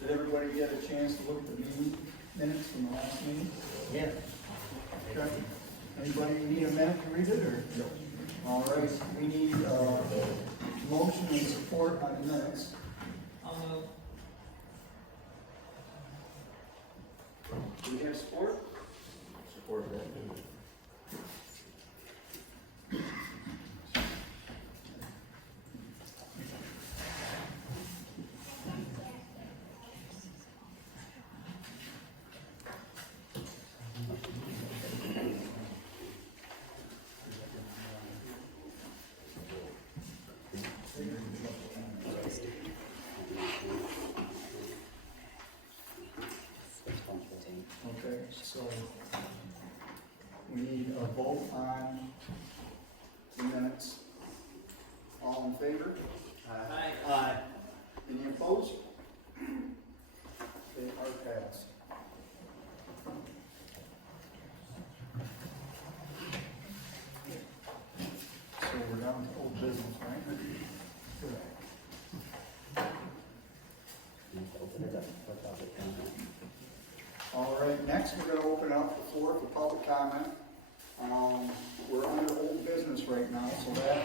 Did everybody get a chance to look at the minutes from the last meeting? Yeah. Okay. Anybody need a minute to read it, or? No. All right, we need, motion and support on the minutes. Do we have support? Support that. Okay, so we need a vote on the minutes. All in favor? Aye. Any opposed? They are passed. So we're down to old business, right? Good. Open it up for public comment. All right, next we're gonna open up the floor for public comment. We're under old business right now, so that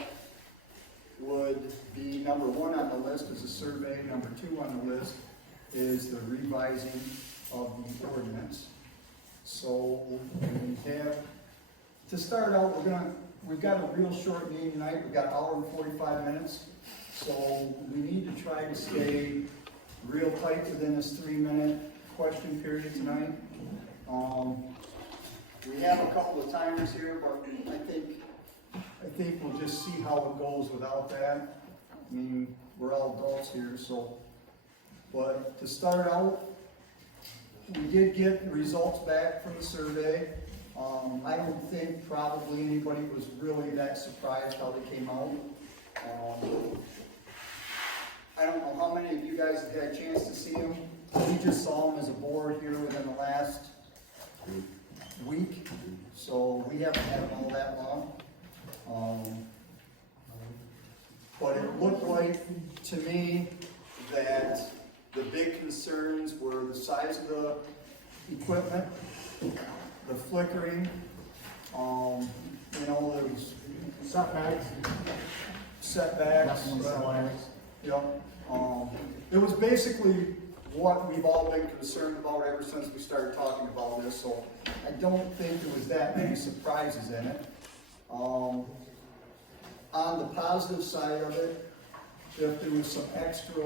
would be number one on the list is a survey. Number two on the list is the revising of the ordinance. So we have, to start out, we've got a real short meeting tonight. We've got an hour and 45 minutes. So we need to try to stay real tight within this 3-minute question period tonight. We have a couple of timers here, but I think we'll just see how it goes without that. I mean, we're all adults here, so. But to start out, we did get results back from the survey. I don't think probably anybody was really that surprised how they came out. I don't know how many of you guys have had a chance to see them. We just saw them as a board here within the last week, so we haven't had them all that long. But it looked like to me that the big concerns were the size of the equipment, the flickering, those setbacks. Yep. It was basically what we've all been concerned about ever since we started talking about this, so I don't think there was that many surprises in it. On the positive side of it, if there was some extra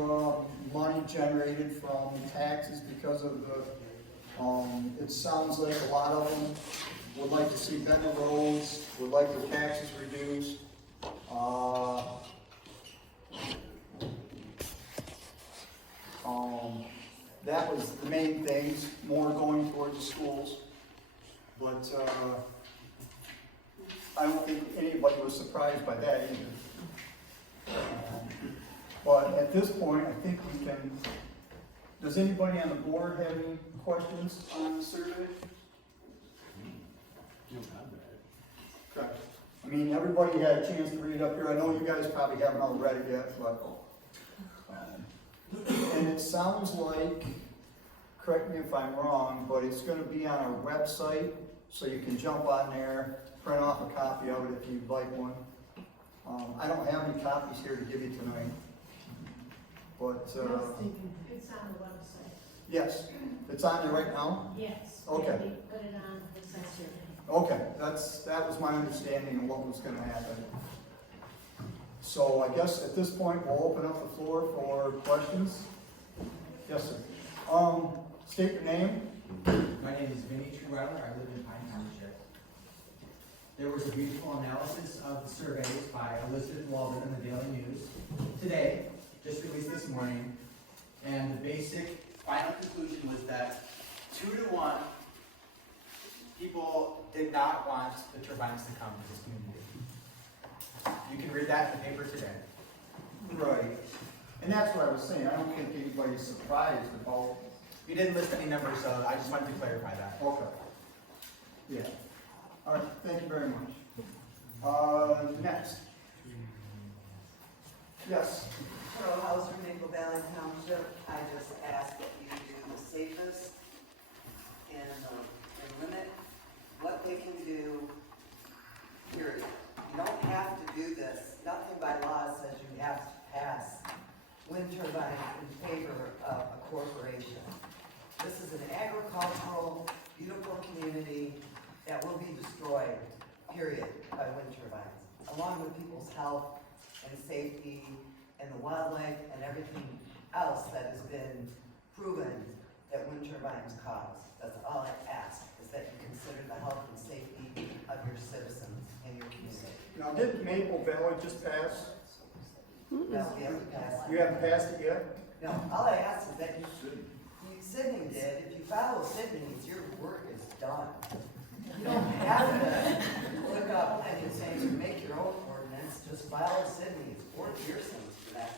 money generated from taxes because of the, it sounds like a lot of them would like to see better roads, would like their taxes reduced. That was the main things, more going towards the schools. But I don't think anybody was surprised by that either. But at this point, I think we can, does anybody on the board have any questions on the survey? Okay. I mean, everybody had a chance to read it up here. I know you guys probably haven't all read it yet, but and it sounds like, correct me if I'm wrong, but it's going to be on our website, so you can jump on there, print off a copy of it if you'd like one. I don't have any copies here to give you tonight, but It's on the website. yes, it's on there right now. Yes. Okay. We put it on the session. Okay, that was my understanding of what was going to happen. So I guess at this point we'll open up the floor for questions. Yes, sir. State your name. My name is Vinny Trueller. I live in Pine Township. There was a beautiful analysis of the surveys by Elizabeth Walden in the Daily News today, just released this morning, and the basic final conclusion was that 2-to-1, people did not want the turbines to come to this community. You can read that in the paper today. Right. And that's what I was saying. I don't think anybody's surprised about. You didn't list any numbers, so I just wanted to clarify that. Okay. Yeah. All right, thank you very much. Next. Yes, Cheryl Hauser, Maple Valley Township. I just ask that you do the safest and limit what they can do, period. You don't have to do this. Nothing by law says you have to pass wind turbines in favor of a corporation. This is an agricultural, beautiful community that will be destroyed, period, by wind turbines, along with people's health and safety and the wildlife and everything else that has been proven that wind turbines cause. That's all I ask, is that you consider the health and safety of your citizens and your community. now did Maple Valley just pass? No, we haven't passed. You haven't passed it yet? No, all I ask is that Sydney did, if you follow Sydney's, your work is done. You don't have to look up anything or make your own ordinance, just follow Sydney's or Pearson's for that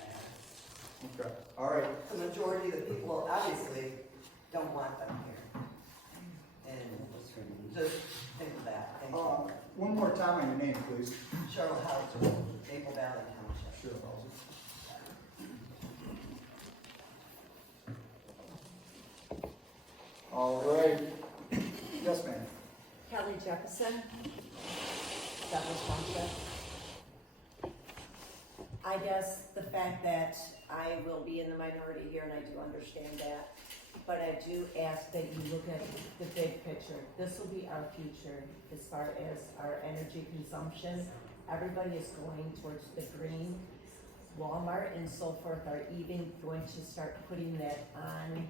matter. Okay, all right. The majority of the people obviously don't want them here. And just think of that. Thank you. One more time on your name, please. Cheryl Hauser, Maple Valley Township. Sure, all right. Yes, ma'am. Kelly Jefferson, Douglas Township. I guess the fact that I will be in the minority here, and I do understand that, but I do ask that you look at the big picture. This will be our future as far as our energy consumption. Everybody is going towards the green. Walmart and so forth are even going to start putting that on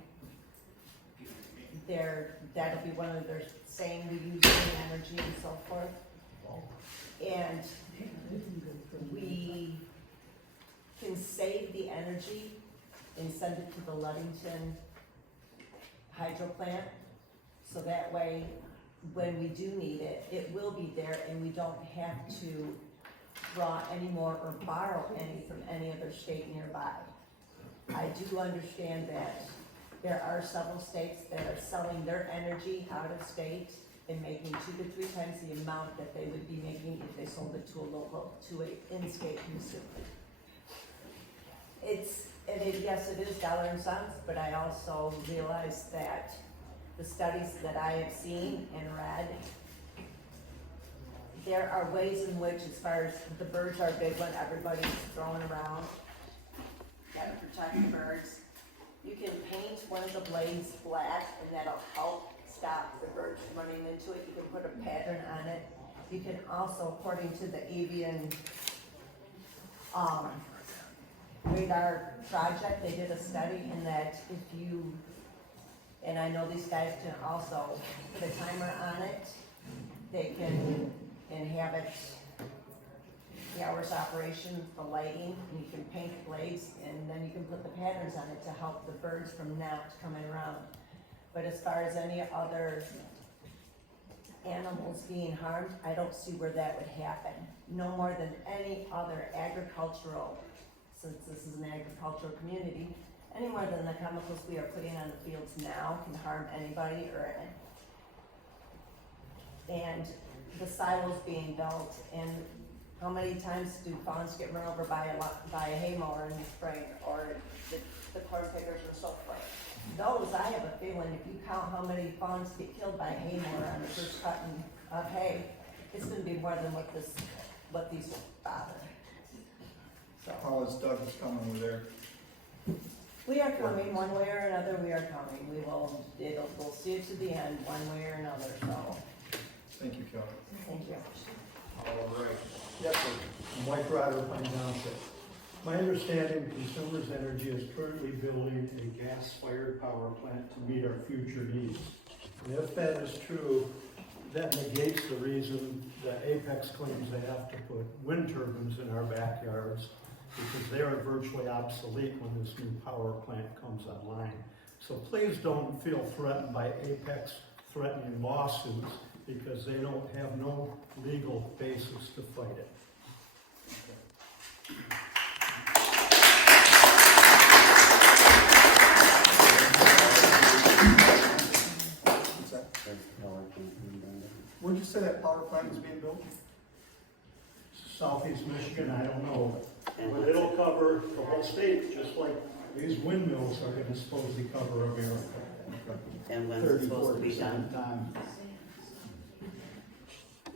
that'll be one of their saying we use green energy and so forth. And we can save the energy and send it to the Ludington hydro plant. So that way, when we do need it, it will be there and we don't have to draw any more or borrow any from any other state nearby. I do understand that there are several states that are selling their energy out of state and making 2 to 3 times the amount that they would be making if they sold it to a in-state consumer. Yes, it is dollar and cents, but I also realize that the studies that I have seen and read, there are ways in which, as far as the birds are a big one, everybody's throwing around, gotta protect the birds. You can paint one of the blades black and that'll help stop the birds from running into it. You can put a pattern on it. You can also, according to the avian radar project, they did a study in that if you, and I know these guys can also put a timer on it, they can inhabit the hours operation, the lighting, and you can paint the blades, and then you can put the patterns on it to help the birds from not coming around. But as far as any other animals being harmed, I don't see where that would happen. No more than any other agricultural, since this is an agricultural community, any more than the chemicals we are putting on the fields now can harm anybody or and the silos being built, and how many times do fawns get run over by a hay mower in the spring, or the corn pickers and so forth? Those, I have a feeling, if you count how many fawns get killed by a hay mower on the first cutting of hay, it's gonna be more than what these will bother. So, How is Douglas coming over there? we are coming, one way or another, we are coming. We'll see it to the end, one way or another, so, Thank you, Kelly. thank you. All right. Yes, sir. Mike Ryder, Pine Township. My understanding, Consumers Energy is currently building a gas-fired power plant to meet our future needs. And if that is true, that negates the reason that Apex claims they have to put wind turbines in our backyards, because they are virtually obsolete when this new power plant comes online. So please don't feel threatened by Apex threatening lawsuits, because they don't have no legal basis to fight it. What's that? There's no one can do that. say that power plant was being built? Southeast Michigan, I don't know. And But it'll cover the whole state, just like these windmills are gonna supposedly cover America. And when's it supposed to be 30-40% done? of the time.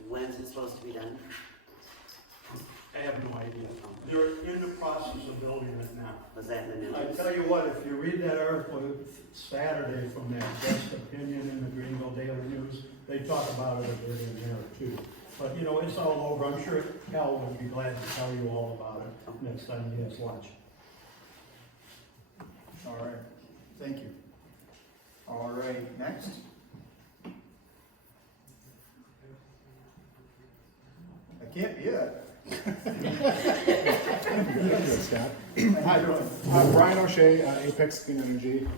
When's it supposed to be done? I have no idea. They're in the process of building it now. Was that in the news? I tell you what, if you read that article Saturday from that guest opinion in the Greenville Daily News, they talk about it a bit in there too. But, you know, it's all over. I'm sure Cal would be glad to tell you all about it next time he has lunch. All right, thank you. All right, next. I can't be it. Scott. Hi, Brian O'Shea, Apex Clean Energy.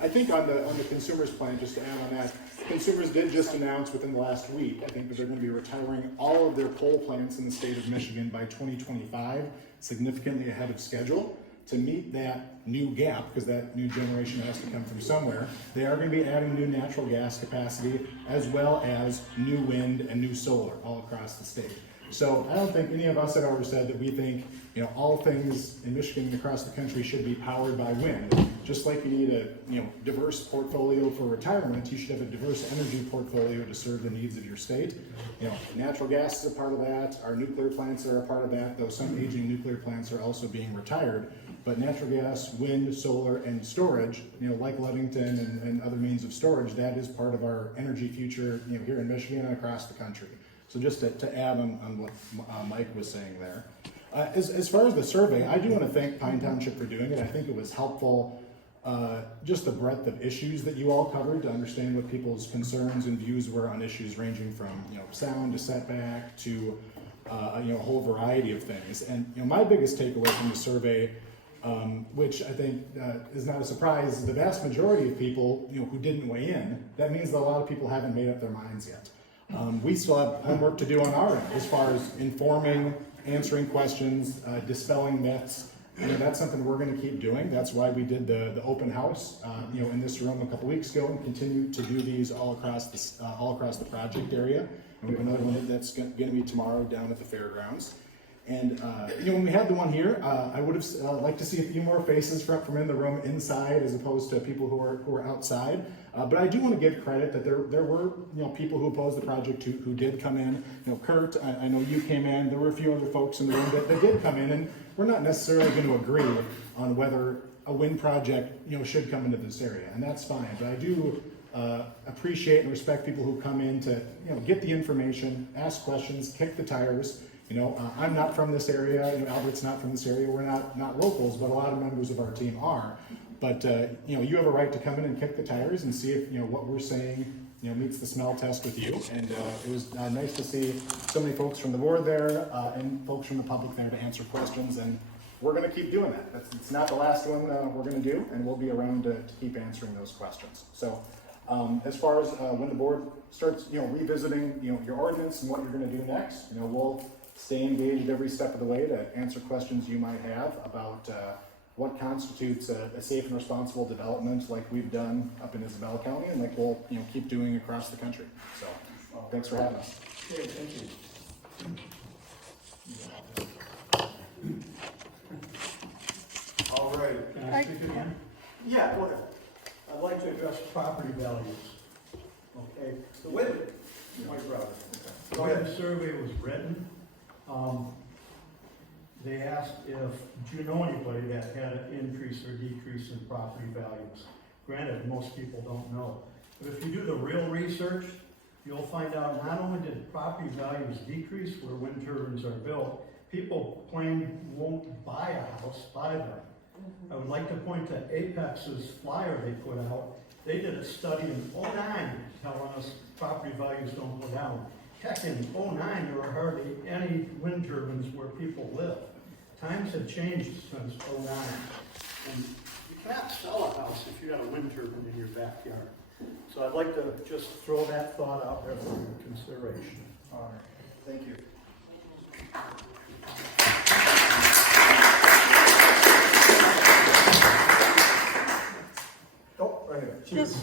I think on the consumers plan, just to add on that, consumers did just announce within the last week, I think that they're going to be retiring all of their coal plants in the state of Michigan by 2025, significantly ahead of schedule. To meet that new gap, because that new generation has to come from somewhere, they are going to be adding new natural gas capacity as well as new wind and new solar all across the state. So I don't think any of us have ever said that we think, you know, all things in Michigan and across the country should be powered by wind. Just like you need a, you know, diverse portfolio for retirement, you should have a diverse energy portfolio to serve the needs of your state. You know, natural gas is a part of that. Our nuclear plants are a part of that, though some aging nuclear plants are also being retired. But natural gas, wind, solar, and storage, you know, like Ludington and other means of storage, that is part of our energy future, you know, here in Michigan and across the country. So just to add on what Mike was saying there. As far as the survey, I do want to thank Pine Township for doing it. I think it was helpful, just the breadth of issues that you all covered to understand what people's concerns and views were on issues ranging from, you know, sound to setback to, you know, a whole variety of things. And, you know, my biggest takeaway from the survey, which I think is not a surprise, the vast majority of people, you know, who didn't weigh in, that means that a lot of people haven't made up their minds yet. We still have homework to do on our end as far as informing, answering questions, dispelling myths. And that's something we're going to keep doing. That's why we did the open house, you know, in this room a couple weeks ago, and continue to do these all across the project area. And we have another one that's going to be tomorrow down at the fairgrounds. And you know, when we had the one here, I would have liked to see a few more faces from in the room inside as opposed to people who are outside. But I do want to give credit that there were, you know, people who opposed the project who did come in. You know, Kurt, I know you came in. There were a few other folks in the room that did come in, and we're not necessarily going to agree on whether a wind project, you know, should come into this area, and that's fine. But I do appreciate and respect people who come in to, you know, get the information, ask questions, kick the tires. You know, I'm not from this area. You know, Albert's not from this area. We're not locals, but a lot of members of our team are. But you know, you have a right to come in and kick the tires and see if, you know, what we're saying, you know, meets the smell test with you. And it was nice to see so many folks from the board there and folks from the public there to answer questions. And we're going to keep doing that. It's not the last one we're going to do, and we'll be around to keep answering those questions. So as far as when the board starts, you know, revisiting, you know, your ordinance and what you're going to do next, you know, we'll stay engaged every step of the way to answer questions you might have about what constitutes a safe and responsible development, like we've done up in Isabella County, and like we'll, you know, keep doing across the country. So, thanks for having us. Okay, thank you. All right. Can I speak again? Yeah, go ahead. I'd like to address property values. Okay, So wait a minute. My brother. the way the survey was written, they asked if, do you know anybody that had an increase or decrease in property values? Granted, most people don't know. But if you do the real research, you'll find out not only did property values decrease where wind turbines are built, people plain won't buy a house, buy them. I would like to point to Apex's flyer they put out. They did a study in '09 telling us property values don't go down. Heck, in '09 there were hardly any wind turbines where people live. Times have changed since '09. And you cannot sell a house if you got a wind turbine in your backyard. So I'd like to just throw that thought out there for your consideration. All right, thank you. Oh, right here. Just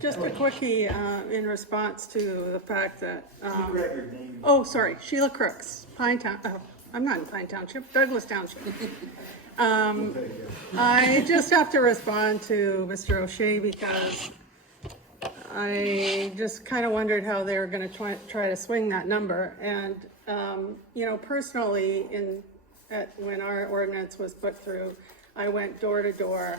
Just a quickie, in response to the fact that, Can you grab your name? oh, sorry, Sheila Crooks, Pine Town, I'm not in Pine Township, Douglas Township. I just have to respond to Mr. O'Shea because I just kind of wondered how they were gonna try to swing that number. And, you know, personally, when our ordinance was put through, I went door to door.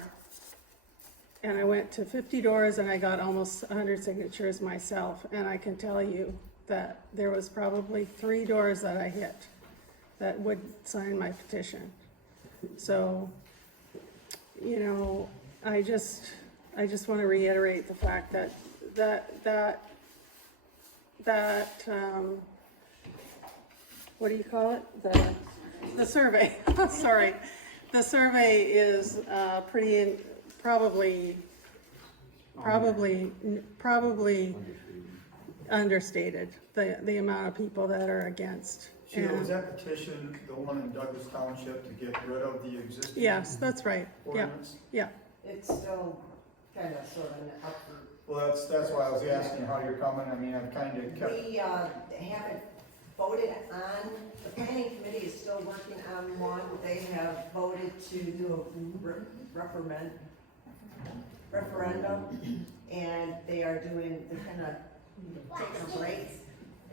And I went to 50 doors and I got almost 100 signatures myself. And I can tell you that there was probably 3 doors that I hit that would sign my petition. So, you know, I just want to reiterate the fact that what do you call it? The survey, sorry. The survey is probably understated, the amount of people that are against. Sheila, was And- that petition the one in Douglas Township to get rid of the existing? Yes, that's right, yeah, Ordinance? yeah. It's still kind of sort of an upward. Well, that's why I was asking how you're coming. I mean, I've kind of kept, We, haven't voted on, the planning committee is still working on one. They have voted to do a referendum, and they are doing, they're kind of taking a break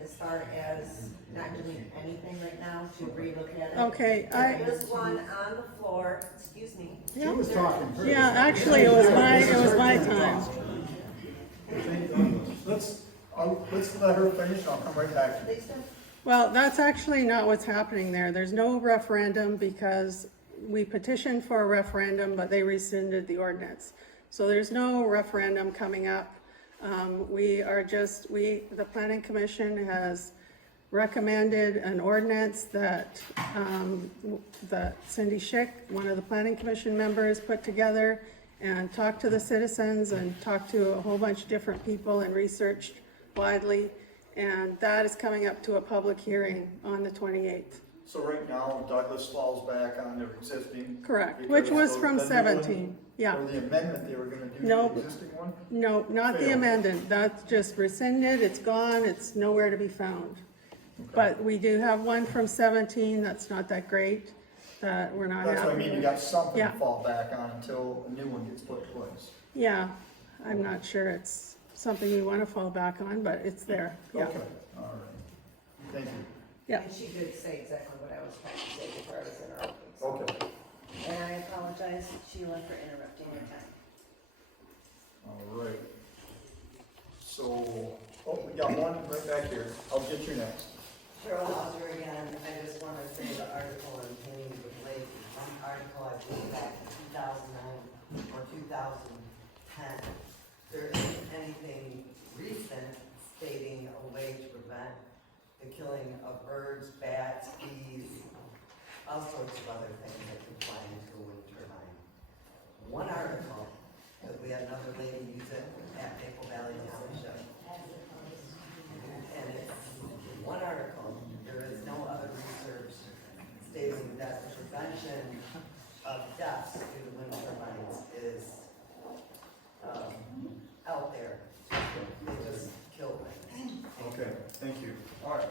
as far as not doing anything right now to relook at it. Okay, There is one on the floor, excuse me. she was talking first. Yeah, actually, it was my time. Let's let her finish, and I'll come right back to you. Lisa? Well, that's actually not what's happening there. There's no referendum because we petitioned for a referendum, but they rescinded the ordinance. So there's no referendum coming up. The planning commission has recommended an ordinance that Cindy Schick, one of the planning commission members, put together and talked to the citizens and talked to a whole bunch of different people and researched widely. And that is coming up to a public hearing on the 28th. So right now, Douglas falls back on their existing. Correct, because which was the from new one, 17, yeah. Or the amendment they were gonna do to Nope. the existing one? No, not the Failed. amendment, that's just rescinded, it's gone, it's nowhere to be found. But we do have one from 17, that's not that great, that we're not happy That's what I mean, you with. got something Yeah. to fall back on until a new one gets put in place. Yeah, I'm not sure it's something we wanna fall back on, but it's there, yeah, Okay, all right. Thank you. yeah. And she did say exactly what I was trying to say before I was interrupting. Okay, And I apologize, Sheila, for interrupting your time. all right. So, we got one right back here. I'll get you next. Cheryl Hauser again, I just want to say the article in Penny with Lake, one article I believe back in 2009 or 2010. There isn't anything recent stating a way to prevent the killing of birds, bats, bees, all sorts of other things that can fly into a wind turbine. One article, because we had another lady use it at Maple Valley Township. And it's one article, there is no other research stating that the prevention of deaths due to wind turbines is, out there. They just kill them. Okay, thank you. All right.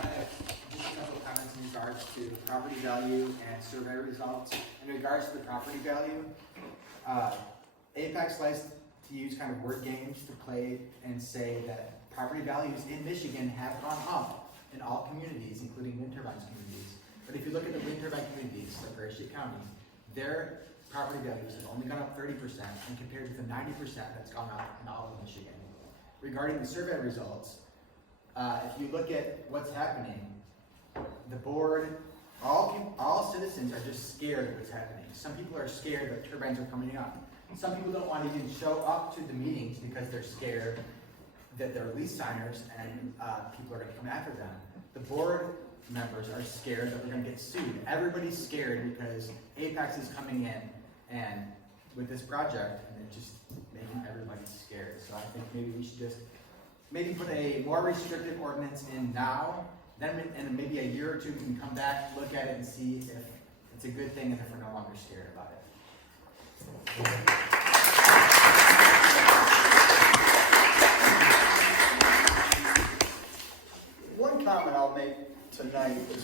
I have just a couple of comments in regards to property value and survey results. In regards to the property value, Apex likes to use kind of word games to play and say that property values in Michigan have gone up in all communities, including wind turbines communities. But if you look at the wind turbine communities, like Gratiot County, their property values have only gone up 30% and compared to the 90% that's gone up in all of Michigan. Regarding the survey results, if you look at what's happening, the board, all citizens are just scared of what's happening. Some people are scared that turbines are coming up. Some people don't want to even show up to the meetings because they're scared that they're lease signers and people are going to come after them. The board members are scared that we're going to get sued. Everybody's scared because Apex is coming in and with this project and it's just making everybody scared. So I think maybe we should just maybe put a more restrictive ordinance in now, then in maybe a year or two we can come back, look at it and see if it's a good thing and if we're no longer scared about it.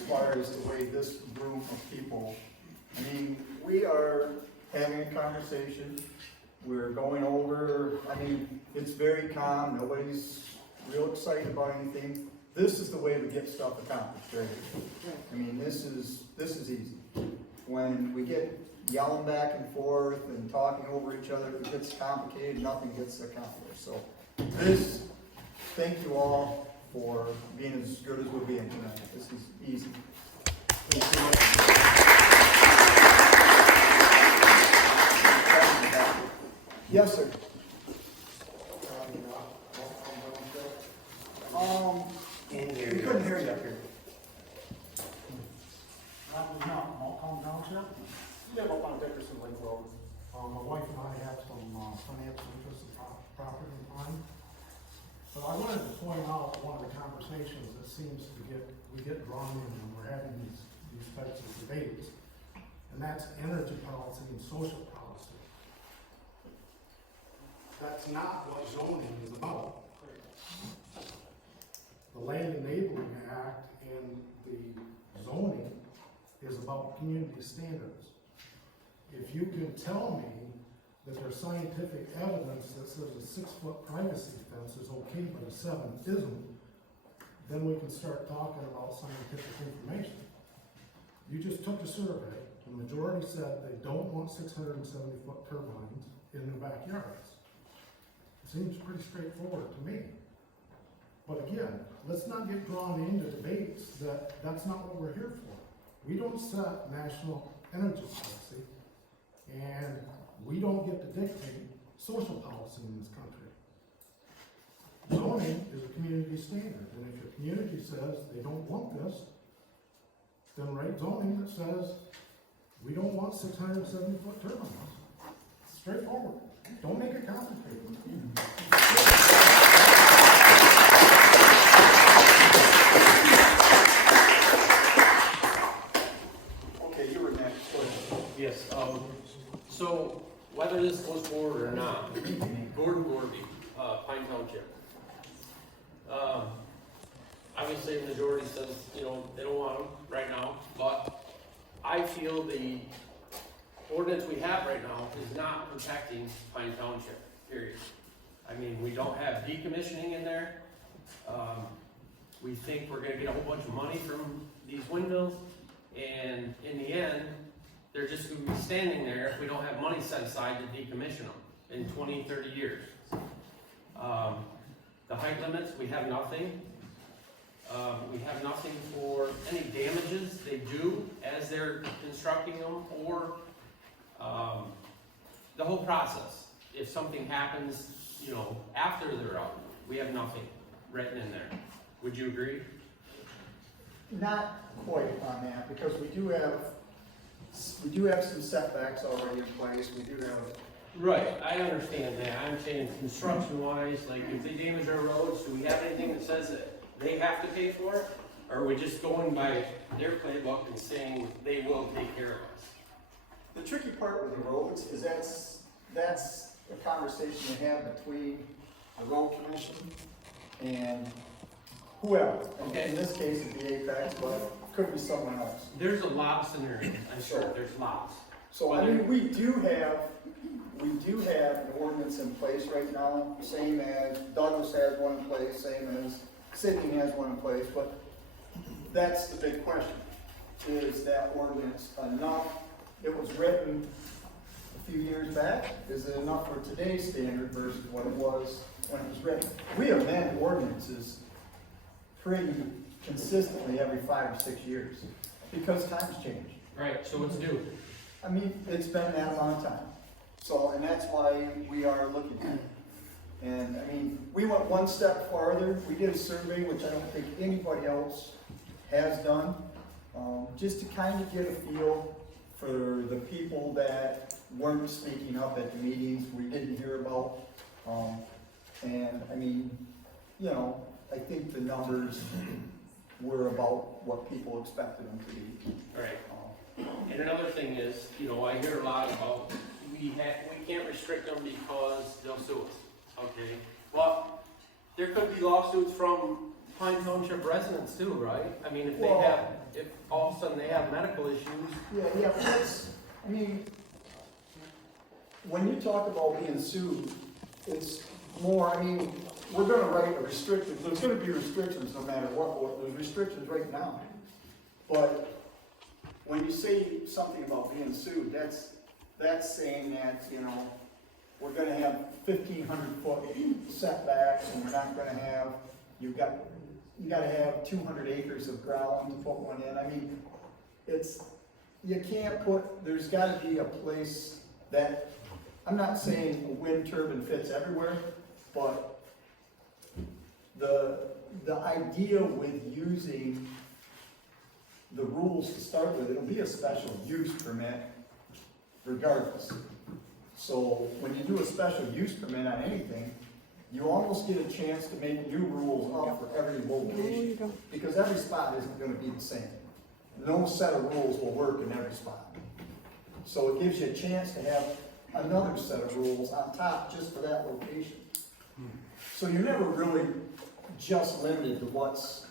far as the way this group of people, I mean, we are having a conversation, we're going over, I mean, it's very calm, nobody's real excited about anything. This is the way to get stuff accomplished, right? I mean, this is easy. When we get yelling back and forth and talking over each other, it gets complicated, nothing gets accomplished. So thank you all for being as good as we're being tonight. This is easy. Yes, sir. We couldn't hear you up here. Malcolm Township. Yeah, up on Dickerson Lake Road. My wife and I have some financial interest in property in Pine. But I wanted to point out one of the conversations that seems to we get drawn in when we're having these types of debates, and that's energy policy and social policy. That's not what zoning is about. The Land Enabling Act and the zoning is about community standards. If you can tell me that there's scientific evidence that says a 6-foot privacy fence is okay, but a 7 isn't, then we can start talking about scientific information. You just took a survey, the majority said they don't want 670-foot turbines in their backyards. It seems pretty straightforward to me. But again, let's not get drawn into debates that's not what we're here for. We don't set national energy policy, and we don't get to dictate social policy in this country. Zoning is a community standard, and if your community says they don't want this, then write zoning that says we don't want 670-foot turbines. It's straightforward. Don't make it complicated. Okay, you were next. Yes, so whether this goes forward or not, Gordon Gorby, Pine Township. Obviously, the majority says, they don't want them right now, but I feel the ordinance we have right now is not protecting Pine Township, period. I mean, we don't have decommissioning in there. We think we're gonna get a whole bunch of money from these windmills, and in the end, they're just gonna be standing there if we don't have money set aside to decommission them in 20, 30 years. The height limits, we have nothing. We have nothing for any damages they do as they're constructing them, or the whole process. If something happens, after they're out, we have nothing written in there. Would you agree? Not quite on that, because we do have some setbacks already in place. We do have. Right, I understand that. I'm saying construction-wise, like if they damage our roads, do we have anything that says that they have to pay for it? Or are we just going by their playbook and saying they will take care of us? The tricky part with the roads is that's a conversation you have between the road commission and whoever. Okay. In this case, it'd be Apex, but it could be someone else. There's a lot of scenarios, I'm sure, there's lots. So, I mean, we do have an ordinance in place right now, same as Douglas has one in place, same as Sydney has one in place, but that's the big question. Is that ordinance enough? It was written a few years back. Is it enough for today's standard versus what it was when it was written? We amend ordinances pretty consistently every 5 or 6 years because times change. Right, so what's new? I mean, it's been that long time. So, and that's why we are looking at it. And I mean, we went one step farther. We did a survey, which I don't think anybody else has done, just to kind of get a feel for the people that weren't speaking up at the meetings we didn't hear about. And I mean, I think the numbers were about what people expected them to be. Right. And another thing is, I hear a lot about we can't restrict them because they'll sue us. Okay. Well, there could be lawsuits from Pine Township residents too, right? I mean, if they Well- have, if all of a sudden they have medical issues, Yeah, but that's, I mean, when you talk about being sued, it's more, I mean, we're gonna write a restriction, there's gonna be restrictions no matter what, there's restrictions right now. But when you say something about being sued, that's saying that, you know, we're gonna have 1,500-foot setbacks, and we're not gonna have, you gotta have 200 acres of ground to put one in. I mean, you can't put, there's gotta be a place that, I'm not saying a wind turbine fits everywhere, but the idea with using the rules to start with, it'll be a special use permit regardless. So when you do a special use permit on anything, you almost get a chance to make new rules up for every location, because every spot isn't gonna be the same. No set of rules will work in every spot. So it gives you a chance to have another set of rules on top just for that location. So you're never really just limited to what's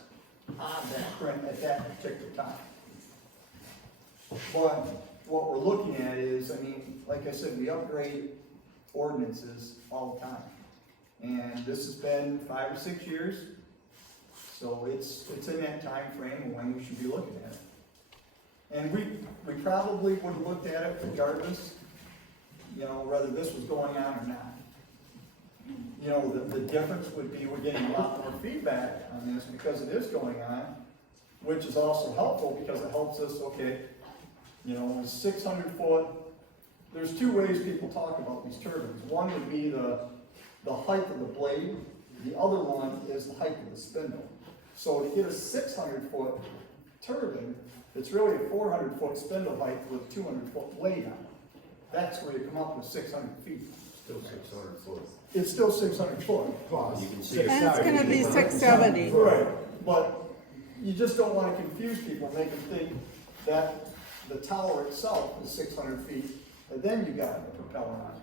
on that print at that particular time. But what we're looking at is, I mean, like I said, we upgrade ordinances all the time. And this has been 5 or 6 years, so it's in that time frame when we should be looking at it. And we probably would have looked at it regardless, you know, whether this was going on or not. You know, the difference would be we're getting a lot more feedback on this because it is going on, which is also helpful because it helps us, okay, you know, it's 600 foot. There's two ways people talk about these turbines. One would be the height of the blade. The other one is the height of the spindle. So to get a 600 foot turbine, it's really a 400 foot spindle height with 200 foot blade on it. That's where you come up with 600 feet. Still 600 foot. It's still 600 foot. You can see And it's gonna be 670. Right, but you just don't wanna confuse people, make them think that the tower itself is 600 feet, and then you got a propeller on it.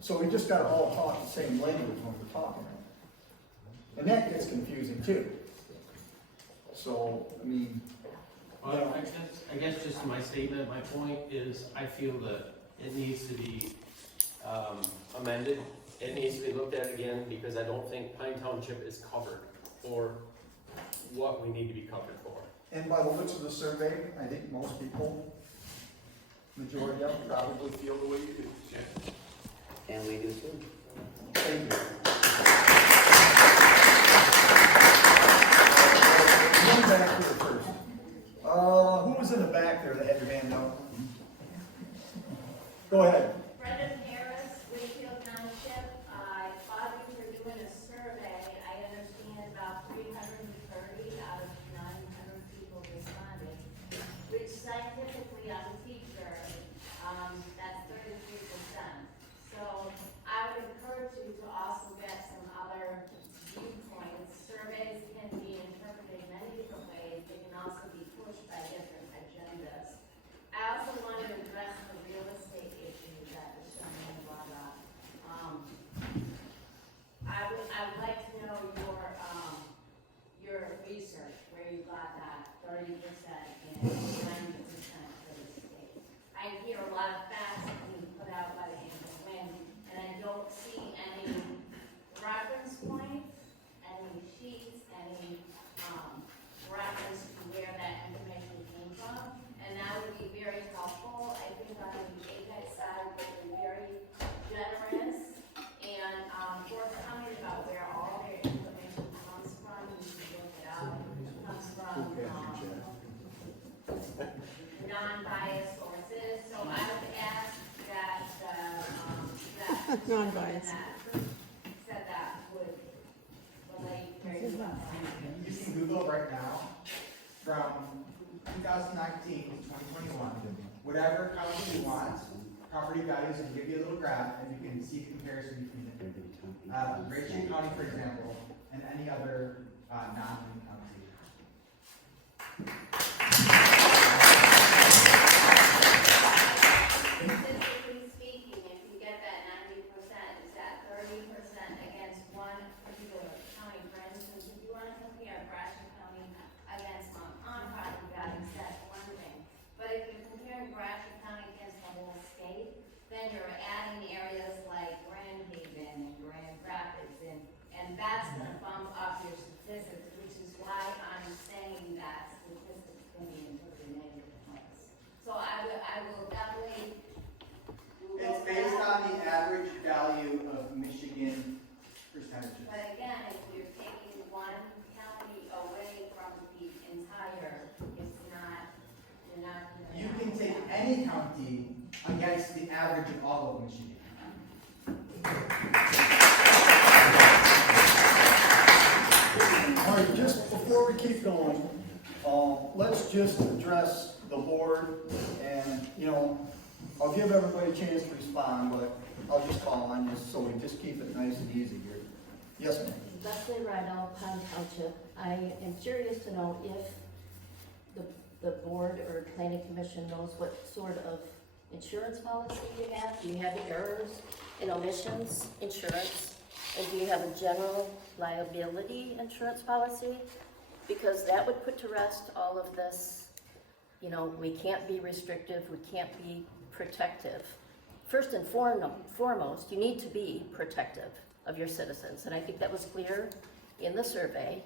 So we just gotta all talk the same language when we're talking. And that gets confusing too. So, I mean, well, I guess just my statement, my point is, I feel that it needs to be amended. It needs to be looked at again, because I don't think Pine Township is covered for what we need to be covered for. and by the looks of the survey, I think most people, majority of them probably feel the way you do. And we do too. Thank you. One back here first. Who was in the back there that had your hand up? Go ahead. Brendan Harris, Wakefield Township. I thought you were doing a survey. I understand about 330 out of 900 people responded, which scientifically, as a teacher, that's 33%. So I would encourage you to also get some other viewpoints. Surveys can be interpreted many different ways. They can also be pushed by different agendas. I also wanted to address the real estate issue that the gentleman brought up. I would like to know your research, where you got that 30% and 90% for the state. I hear a lot of facts being put out by the Angle Wind, and I don't see any reference points, any sheets, any reference to where that information came from, and that would be very helpful. I think on the APEX side would be very generous and forthcoming about where all their information comes from. You can look it up. It comes from non-biased sources. So I would ask that that Non-biased. said that would relate very well. You can Google right now, from 2019 to 2021, whatever county you want, property values will give you a little graph, and you can see the comparison between it. Rachel County, for example, and any other non-Wayne county. Statistically speaking, if you get that 90%, is that 30% against one particular county? For instance, if you want to compare that's gonna bump up your statistics, which is why I'm saying that statistics can be in the negative place. So I will definitely. It's based on the average value of Michigan percentages. But again, if you're taking one county away from the entire, it's not, you're not. You can take any county against the average of all of Michigan. All right, just before we keep going, let's just address the board and, I'll give everybody a chance to respond, but I'll just call on you, so we just keep it nice and easy here. Yes, ma'am. Leslie Rydell, Pine Township. I am curious to know if the board or planning commission knows what sort of insurance policy you have. Do you have errors and omissions insurance? And do you have a general liability insurance policy? Because that would put to rest all of this, we can't be restrictive, we can't be protective. First and foremost, you need to be protective of your citizens, and I think that was clear in the survey,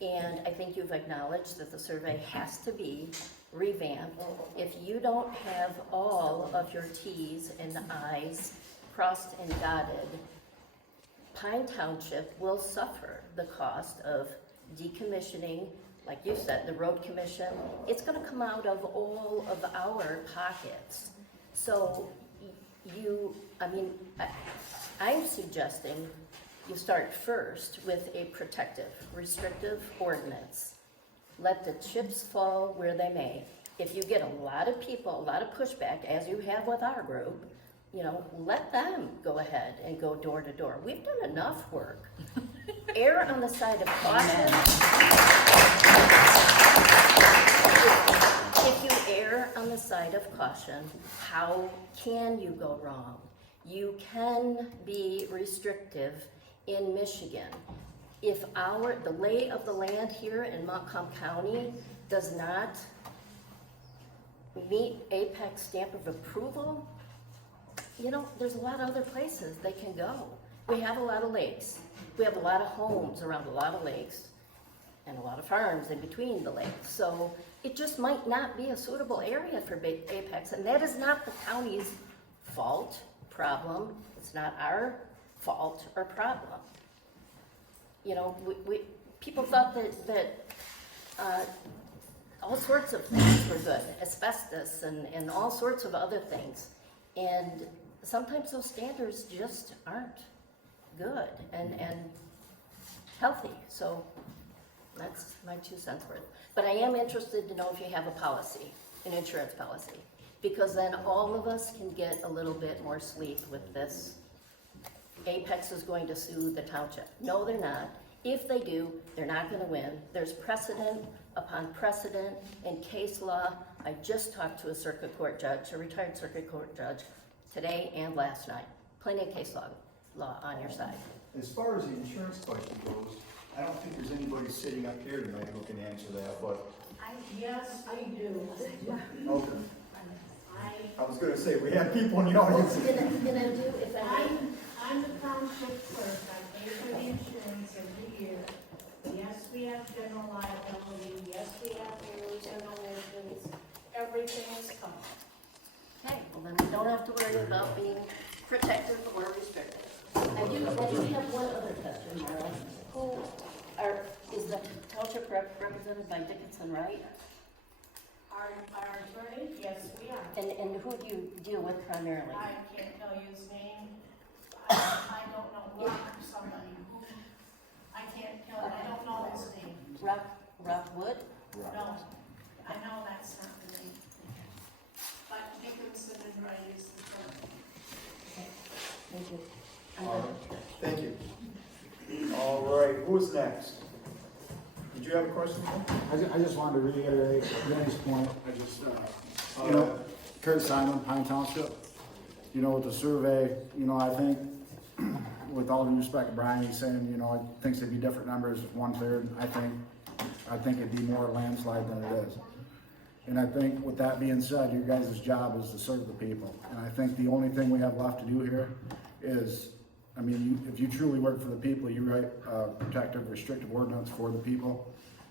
and I think you've acknowledged that the survey has to be revamped. If you don't have all of your T's and I's crossed and dotted, Pine Township will suffer the cost of decommissioning, like you said, the road commission. It's gonna come out of all of our pockets. So I'm suggesting you start first with a protective, restrictive ordinance. Let the chips fall where they may. If you get a lot of people, a lot of pushback, as you have with our group, let them go ahead and go door to door. We've done enough work. Err on the side of caution. If you err on the side of caution, how can you go wrong? You can be restrictive in Michigan. If the lay of the land here in Montcalm County does not meet APEC's stamp of approval, there's a lot of other places they can go. We have a lot of lakes. We have a lot of homes around a lot of lakes and a lot of farms in between the lakes. So it just might not be a suitable area for Apex, and that is not the county's fault, problem. It's not our fault or problem. People thought that all sorts of things were good, asbestos and all sorts of other things. And sometimes those standards just aren't good and healthy. So that's my 2 cents worth. But I am interested to know if you have a policy, an insurance policy, because then all of us can get a little bit more sleep with this. Apex is going to sue the township. No, they're not. If they do, they're not going to win. There's precedent upon precedent in case law. I just talked to a circuit court judge, a retired circuit court judge, today and last night. Plenty of case law on your side. As far as the insurance question goes, I don't think there's anybody sitting up here tonight who can answer that, but. Yes, I do. Okay. I was gonna say, we have people in the audience. I'm the township clerk, I pay for the insurance every year. Yes, we have general liability, yes, we have errors and omissions, everything is covered. Okay, well then we don't have to worry about being protective or restrictive. I do have one other question, Marla. Is the township represented by Dickinson, right? Our attorney, yes, we are. And who do you deal with primarily? I can't tell you his name. I don't know, Rock or somebody. I can't tell, I don't know his name. Rockwood? No, I know that's not the name. But Dickinson and Wright is the firm. Thank you. All right. Thank you. All right, who's next? Did you have a question? I just wanted to reiterate Danny's point. Kurt Simon, Pine Township. With the survey, I think, with all due respect to Brian, he's saying, he thinks it'd be different numbers, 1/3. I think it'd be more landslide than it is. And I think with that being said, your guys' job is to serve the people. And I think the only thing we have left to do here is I mean, if you truly work for the people, you write a protective, restrictive ordinance for the people.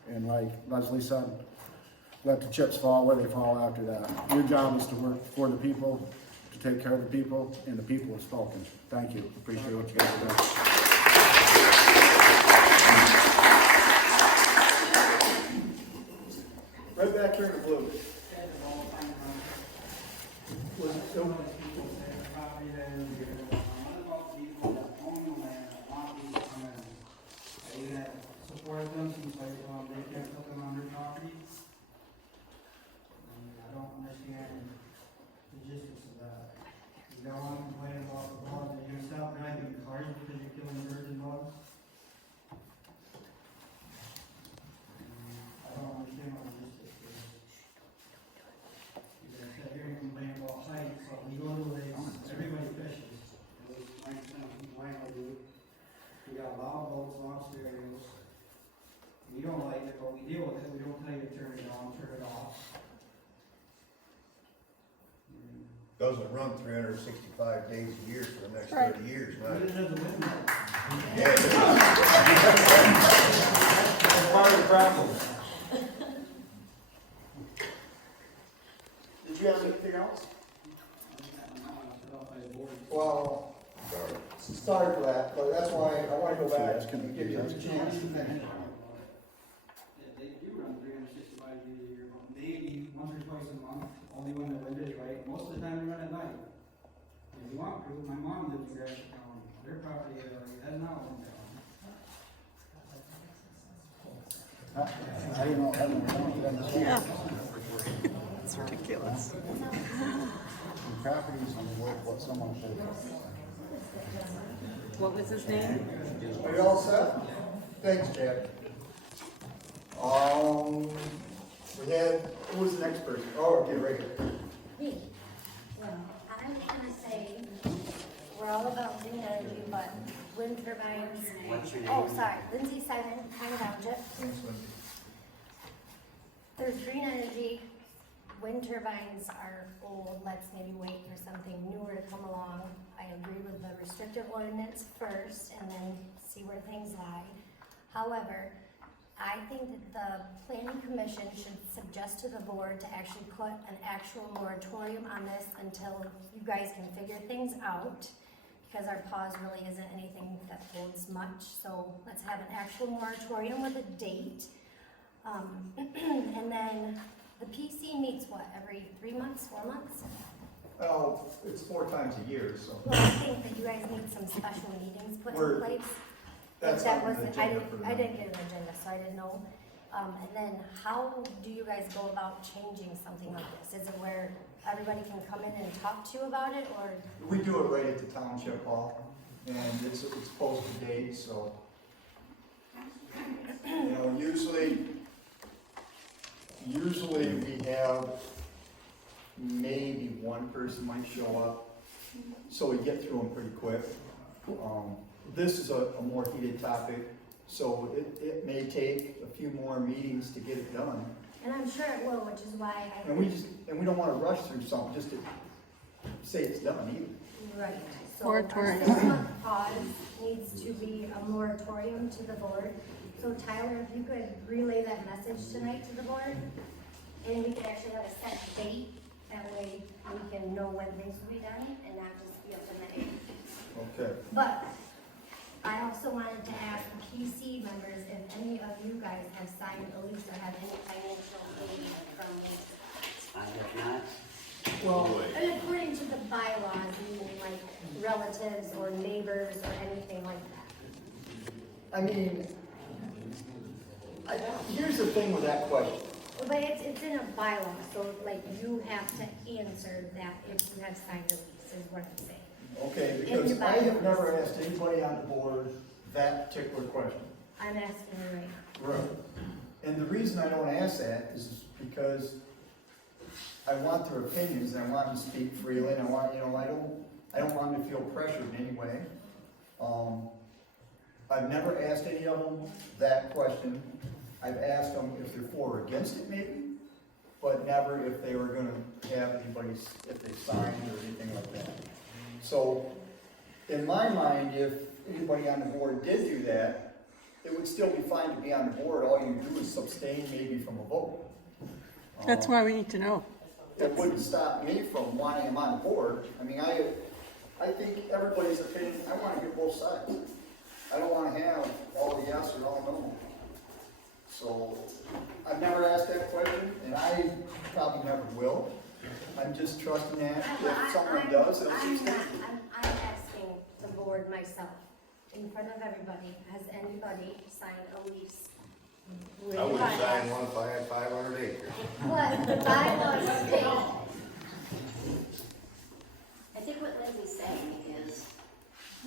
And like Leslie said, let the chips fall where they fall after that. Your job is to work for the people, to take care of the people, and the people have spoken. Thank you. Appreciate what you guys are doing. Right back here in the blue. Was it so many people saying the property there, what about people that own the land, that want these to come in? Are you gonna support them since they can't put them on their property? I don't understand the logistics of that. You don't want to complain about the bugs, are you gonna stop driving cars because you're killing birds and bugs? I don't understand what the logistics is. You guys sit here and complain about height, so we go to the lakes, everybody fishes. At least 90% of people I know do. We got a lot of boats, a lot of stereos. We don't like it, but we deal with it. We don't tell you to turn it on, turn it off. Doesn't run 365 days a year for the next Right. 30 years, But man. it doesn't win that. Yeah, it is. That's part of the problem. Did you have anything else? Well, sorry for that, but that's why I want to go back and give you a chance to finish. They do run 365 days a year, maybe once or twice a month, only when the wind is right. Most of the time they run at night. If you want to, my mom lives in Gratiot County. Their property area has not been down. I don't know. Yeah. It's ridiculous. Properties are worth what someone paid for. What was his name? Are you all set? Thanks, Jack. We had, who was the next person? Oh, get right here. Me. Well, I was gonna say, we're all about green energy, but wind turbines. What's your name? Oh, sorry, Lindsay Simon, Pine Township. There's green energy, wind turbines are old, let's maybe wait for something newer to come along. I agree with the restrictive ordinance first and then see where things lie. However, I think that the planning commission should suggest to the board to actually put an actual moratorium on this until you guys can figure things out, because our pause really isn't anything that holds much. So let's have an actual moratorium with a date. And then the PC meets what, every 3 months, 4 months? Well, it's 4 times a year, so. Well, I think that you guys need some special meetings put in place. That's That not an wasn't, agenda for I them. didn't get an agenda, so I didn't know. And then how do you guys go about changing something like this? Is it where everybody can come in and talk to you about it, or? We do it right at the township hall, and it's posted date, so. You know, usually we have maybe one person might show up, so we get through them pretty quick. This is a more heated topic, so it may take a few more meetings to get it done. And I'm sure it will, which is why I. And we don't wanna rush through something just to say it's done either. Right, so Moratorium. our 6-month pause needs to be a moratorium to the board. So Tyler, if you could relay that message tonight to the board, and we could actually have a set date, that way we can know when things will be done and not just be up in the air. Okay. But I also wanted to ask the PC members if any of you guys have signed a lease or have any financial aid from lease. I have not. Well, And according to the bylaws, meaning like relatives or neighbors or anything like that. I mean, here's the thing with that question. But it's in a bylaw, so like you have to answer that if you have signed a lease, is what I'm saying. Okay, In because your I have bylaws. never asked anybody on the board that particular question. I'm asking you right now. Right. And the reason I don't ask that is because I want their opinions, and I want them to speak freely, and I want, I don't want them to feel pressured in any way. I've never asked any of them that question. I've asked them if they're for or against it maybe, but never if they were gonna have anybody, if they signed or anything like that. So, in my mind, if anybody on the board did do that, it would still be fine to be on the board. All you do is abstain maybe from a vote. That's why we need to know. It wouldn't stop me from wanting him on the board. I mean, I think everybody's opinion, I want to hear both sides. I don't want to have all yes or all no. So, I've never asked that question, and I probably never will. I'm just trusting that if someone does, it'll I'm succeed. I'm asking the board myself, in front of everybody, has anybody signed a lease? I would sign one if I had 500 acres. But the bylaws state, I think what Lindsay's saying is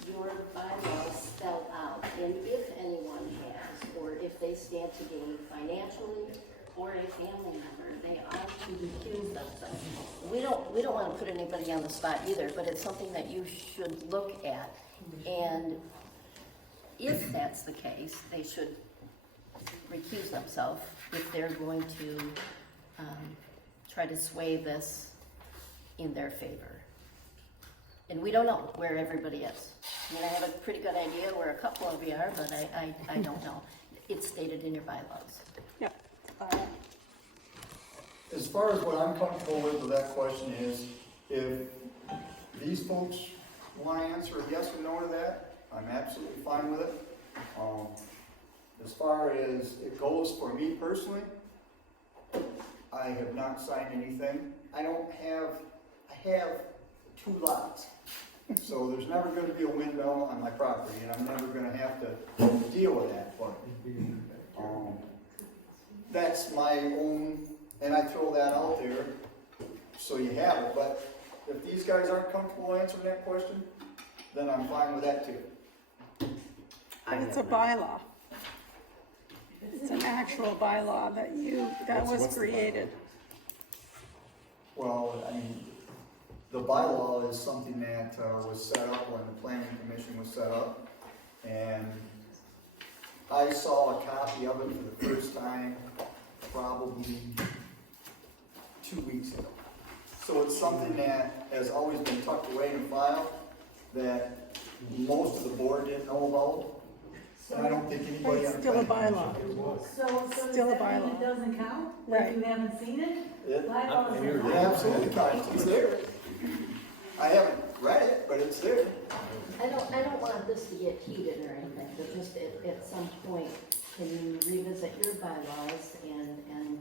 your bylaws spell out, and if anyone has, or if they stand to gain financially, or a family member, they are to recuse themselves. We don't want to put anybody on the spot either, but it's something that you should look at. And if that's the case, they should recuse themselves if they're going to try to sway this in their favor. And we don't know where everybody is. I mean, I have a pretty good idea where a couple of you are, but I don't know. It's stated in your bylaws. Yep. As far as what I'm comfortable with that question is, if these folks want to answer a yes or no to that, I'm absolutely fine with it. As far as it goes for me personally, I have not signed anything. I have 2 lots. So there's never going to be a windmill on my property, and I'm never going to have to deal with that. But that's my own, and I throw that out there so you have it. But if these guys aren't comfortable answering that question, then I'm fine with that too. But it's a bylaw. It's an actual bylaw that was created. Well, I mean, the bylaw is something that was set up when the planning commission was set up, and I saw a copy of it for the first time probably 2 weeks ago. So it's something that has always been tucked away in a file that most of the board didn't know about. And I don't think anybody on the Still a planning bylaw. commission was. So Still a does that mean bylaw. it doesn't count? Right. If you haven't seen it? It Bylaws are absolutely counts. It's there. I haven't read it, but it's there. I don't want this to get heated or anything, but just at some point, can you revisit your bylaws and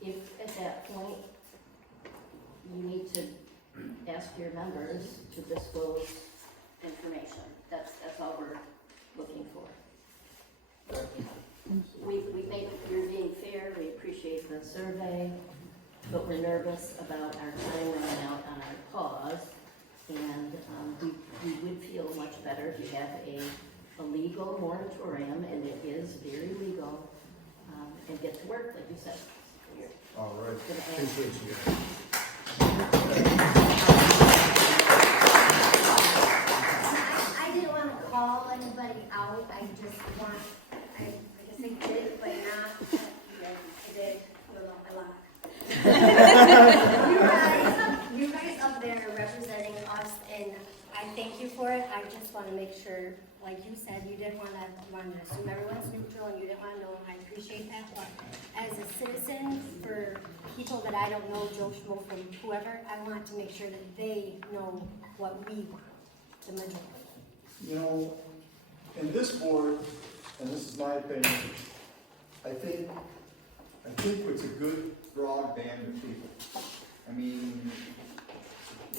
if at that point you need to ask your members to disclose information, that's all we're looking for. You're being fair, we appreciate the survey, but we're nervous about our time running out on our pause. And we would feel much better if you have a legal moratorium, and it is very legal, and get to work, like you said. All right. I didn't want to call anybody out, I just want, I guess I did, but not, I did, a lot. You guys up there representing us, and I thank you for it. I just want to make sure, like you said, you didn't want to assume everyone's neutral, and you didn't want to know. I appreciate that, but as a citizen, for people that I don't know, Joe Schmo from whoever, I want to make sure that they know what we want, the majority. You know, in this board, and this is my opinion, I think it's a good broad band of people. I mean,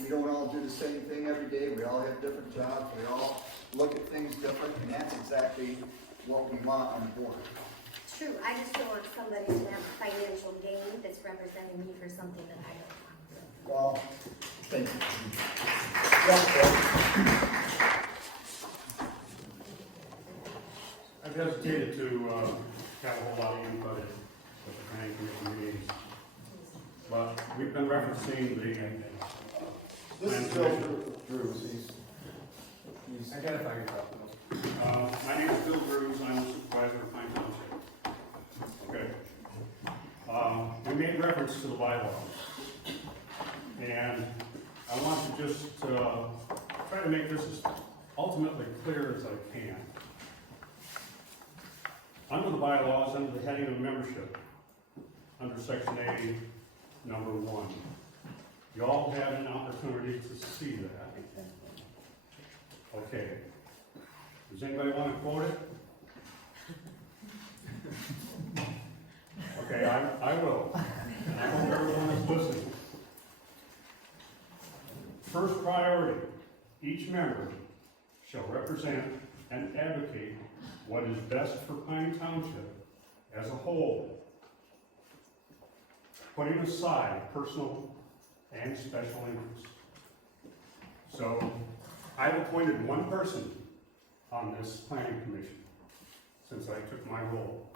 we don't all do the same thing every day. We all have different jobs. We all look at things different, and that's exactly what we want on the board. True, I just don't want somebody to have financial gain that's representing me for something that I don't want. Well, thank you. Yeah, I've hesitated to have a whole lot of input at the planning commission meetings, but we've been referencing the. This is Bill Drew. Identify yourself. My name is Bill Drews. I'm the supervisor of Pine Township. Okay. We made reference to the bylaws, and I want to just try to make this as ultimately clear as I can. Under the bylaws, under the heading of membership, under section A, number 1, you all had an opportunity to see that. Okay. Does anybody want to quote it? Okay, I will. And I hope everyone is listening. First priority, each member shall represent and advocate what is best for Pine Township as a whole, putting aside personal and special interests. So, I've appointed one person on this planning commission since I took my role.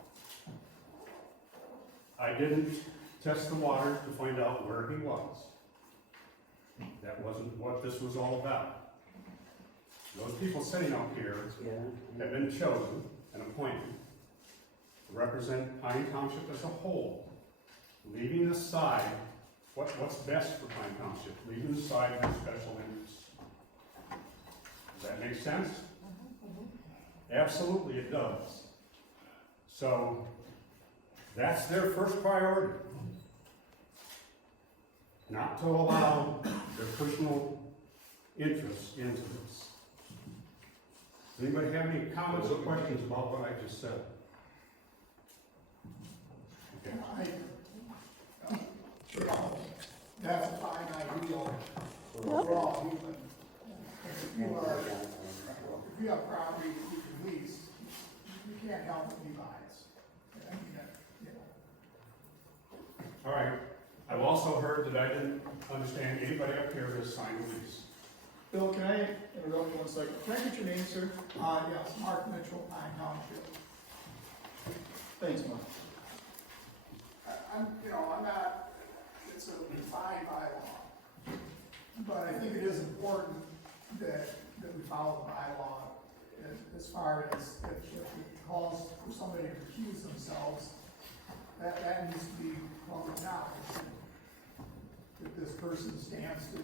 I didn't test the waters to find out where he was. That wasn't what this was all about. Those people sitting up here have been chosen and appointed to represent Pine Township as a whole, leaving aside what's best for Pine Township, leaving aside their special interests. Does that make sense? Absolutely it does. So, that's their first priority. Not to allow their personal interests into this. Does anybody have any comments or questions about what I just said? Okay. That's a fine ideal. We're all human. If you have property that you can lease, you can't help but be biased. I mean, All right. I've also heard that I didn't understand anybody up here has signed a lease. Bill, can I interrupt you 1 second? Can I get your name, sir? Yes, Mark Mitchell, Pine Township. Thanks, Mark. I'm not, it's a defined bylaw. But I think it is important that we follow the bylaw as far as if it calls for somebody to recuse themselves, that needs to be public knowledge. That this person stands to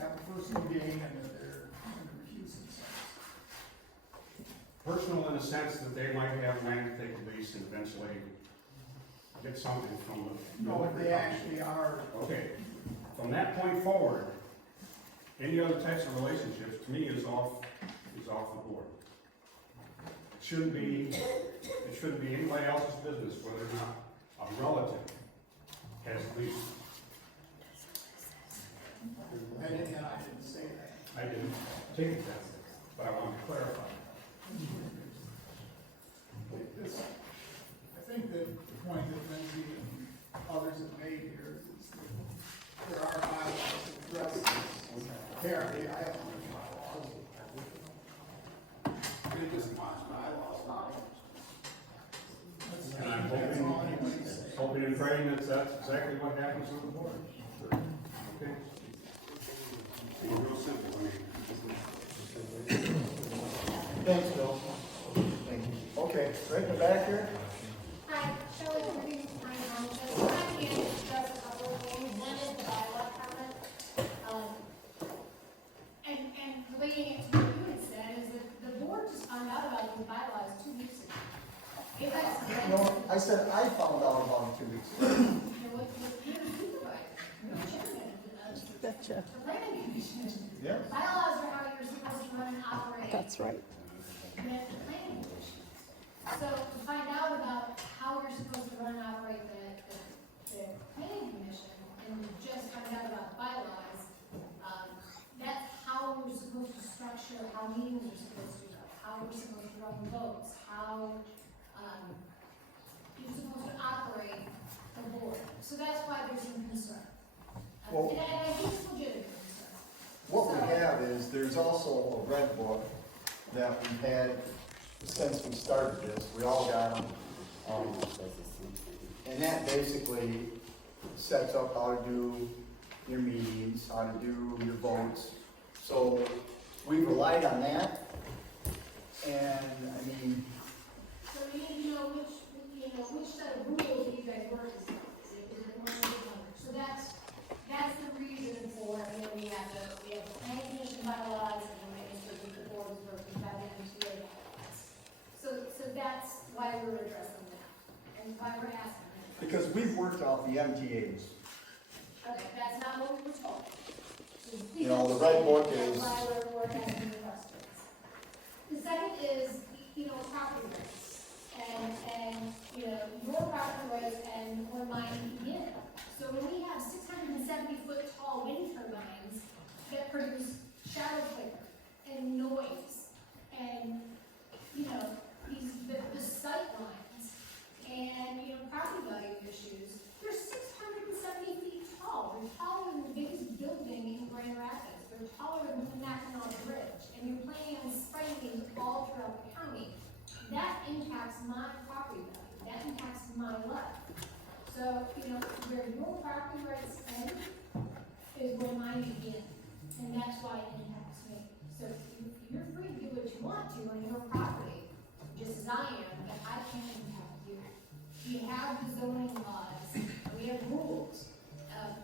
have a personal gain and that they're going to recuse themselves. Personal in the sense that they might have land that they could lease and eventually get something from the. No, if they actually are. Okay. From that point forward, any other types of relationships, to me, is off the board. It shouldn't be anybody else's business whether or not a relative has leased. I didn't say that. I didn't take it that way, but I want to clarify. I think that the point that Lindsay and others have made here is that there are bylaws that address this. Apparently, I have bylaws. They just watch bylaws, not. And I'm hoping and praying that that's exactly what happens with the board. Okay. Real simple, Thanks, Bill. Thank you. Okay, right in the back here. Hi, Shelley from Phoenix Pine Township. I'm here to discuss a couple of things. One is the bylaw comment. And the way you had said is that the board just found out about the bylaws 2 weeks ago. If that's No, I said I found out about it 2 weeks ago. you're the supervisor, you're the chairman of Gotcha. the planning commission. Yes. Bylaws are how you're supposed to run and operate. That's right. The planning commission. So to find out about how you're supposed to run and operate the planning commission, and you just find out about bylaws, that's how we're supposed to structure, how meetings are supposed to go, how we're supposed to run votes, how, you're supposed to operate the board. So that's why there's some concern. Well- And I think it's legitimate concern. What we have is, there's also a red book that we've had since we started this. We all got them. And that basically sets up how to do your meetings, how to do your votes. So we relied on that. And, I mean, So we need to know which set of rules you guys work with. Is it one or the other? So that's the reason for, we have the planning commission bylaws, and we're making sure that the board is working why we're addressing that, and why we're asking that. Because we've worked out the MTAs. Okay, that's not what we were told. You know, the red book is- Why we're asking the questions. The second is, you know, property rights, and, you know, your property rights and where mine begin. So when we have 670-foot tall wind turbines that produce shadow flicker and noise, and, you know, the sight lines, and, you know, property value issues, they're 670 feet tall. They're taller than the biggest building in Grand Rapids. They're taller than the Mackinac Bridge, and you're planning on spreading these all throughout the county. That impacts my property value. That impacts my life. So, you know, where your property rights end is where mine begin, and that's why it impacts me. So you're free to do what you want to on your property, just as I am, but I can't impact you. We have the zoning laws, we have rules.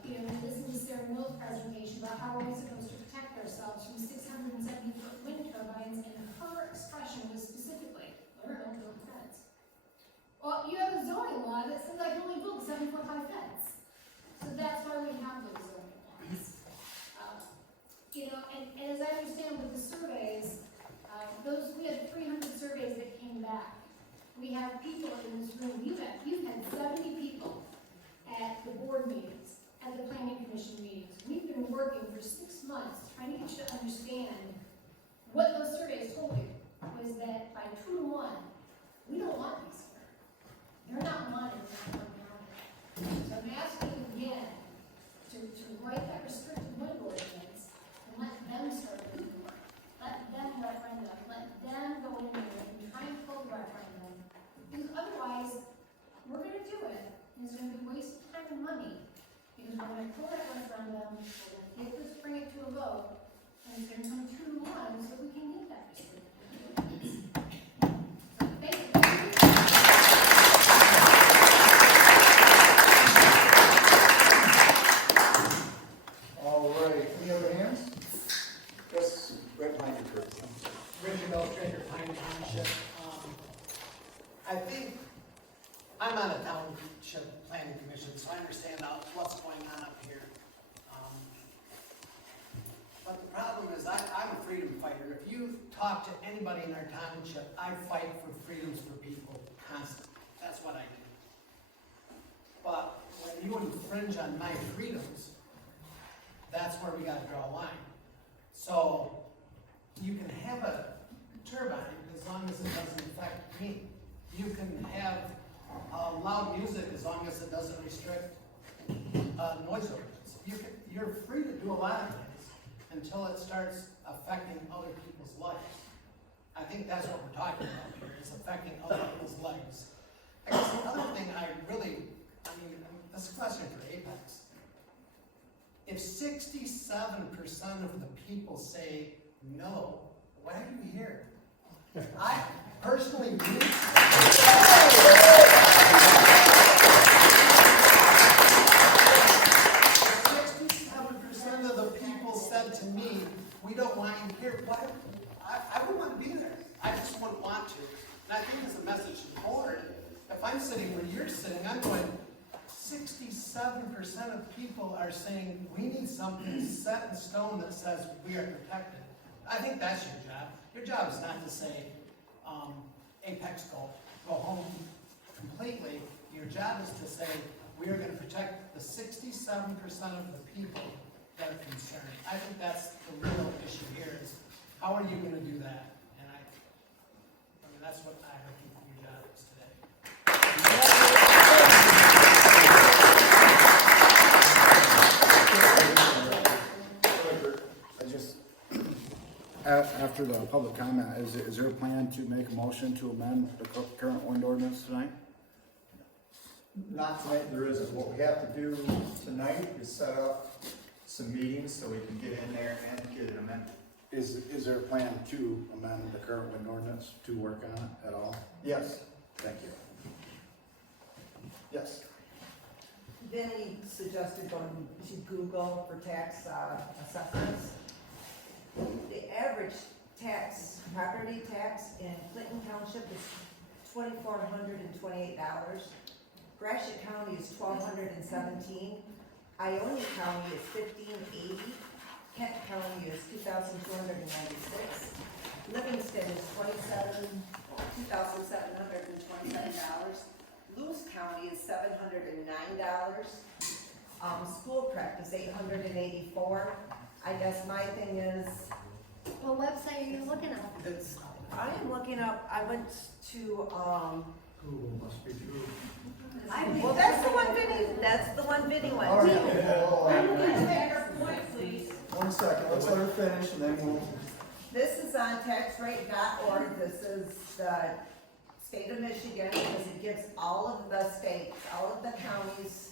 You know, we listened to Sarah Mill's presentation about how are we supposed to protect ourselves from 670-foot wind turbines, and her expression was specifically, learn how to build a fence. Well, you have a zoning law that says I can only build a 7-foot high fence. So that's why we have those zoning laws. You know, and as I understand with the surveys, we had 300 surveys that came back. We have people in this room, you've had 70 people at the board meetings, at the planning commission meetings. We've been working for 6 months trying to get you to understand what those surveys told you was that by 2 to 1, we don't want these here. They're not wanted in our county. So I'm asking you again to write that restricted wind ordinance and let them start doing the work. Let them referendum, let them go in there and try and pull the referendum. Because otherwise, we're gonna do it, and it's gonna be a waste of time and money. Because we're gonna pull that referendum, we're gonna take this, bring it to a vote, and it's gonna come 2 to 1 so we can get that restricted wind ordinance. So thank you. All right, any other hands? Yes, right behind you, Kurt. Richard Illustrator, Pine Township. I think, I'm on a township planning commission, so I understand what's going on up here. But the problem is, I'm a freedom fighter. If you talk to anybody in our township, I fight for freedoms for people constantly. That's what I do. But when you infringe on my freedoms, that's where we gotta draw a line. So, you can have a turbine as long as it doesn't affect me. You can have loud music as long as it doesn't restrict noise ordinance. You're free to do a lot of things until it starts affecting other people's lives. I think that's what we're talking about here, is affecting other people's lives. I guess the other thing this is a question for Apex. If 67% of the people say no, why are you here? I personally believe 67% of the people said to me, we don't want you here. Why? I wouldn't want to be there. I just wouldn't want to. And I think it's a message to the board. If I'm sitting where you're sitting, I'm going, 67% of people are saying we need something set in stone that says we are protected. I think that's your job. Your job is not to say, Apex, go home completely. Your job is to say, we are going to protect the 67% of the people that are concerned. I think that's the real issue here is, how are you going to do that? And I mean, that's what I think your job is After the public comment, is there a plan to make a motion to amend the current wind ordinance tonight? Not tonight, there isn't. What we have to do tonight is set up some meetings so we can get in there and get it amended. Is there a plan to amend the current wind ordinance to work on it at all? Yes. Thank you. Yes. Vinny suggested going to Google for tax assessments. The average property tax in Clinton Township is $2,428. Gratiot County is $1,217. Ione County is $1,580. Kent County is $2,296. Livingston is $2,727. Lewis County is $709. School prep is $884. I guess my thing is, What website are you looking at? I am looking up, I went to, Google must be true. well, that's the one Vinny went All to. right. One second, let's let her finish and then we'll. This is on taxrate.org. This is the state of Michigan, because it gives all of the states, all of the counties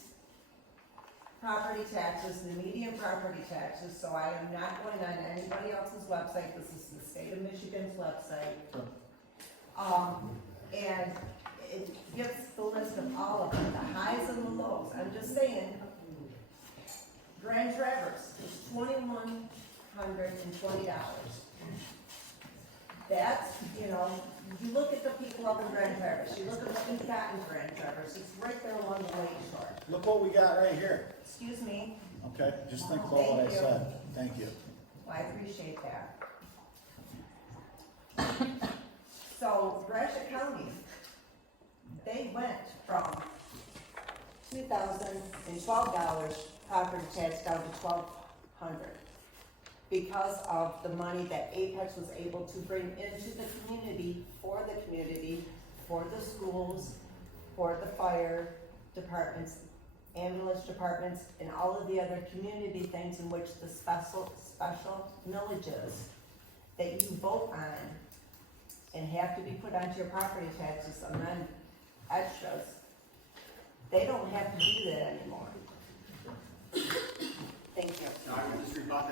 property taxes, the median property taxes, so I am not going on anybody else's website. This is the state of Michigan's website. And it gives the list of all of them, the highs and the lows. I'm just saying, Grand Traverse is $2,120. That's, you look at the people up in Grand Traverse, you look at what we've got in Grand Traverse, it's right there along the lake shore. Look what we got right here. Excuse me, Okay, just think about what I Thank you. said. Thank you. I appreciate that. So Gratiot County, they went from $2,012 property tax down to $1,200 because of the money that Apex was able to bring into the community, for the schools, for the fire departments, ambulance departments, and all of the other community things in which the special millages that you vote on and have to be put onto your property taxes and then extras, they don't have to do that anymore. Thank you. I would just rebut that.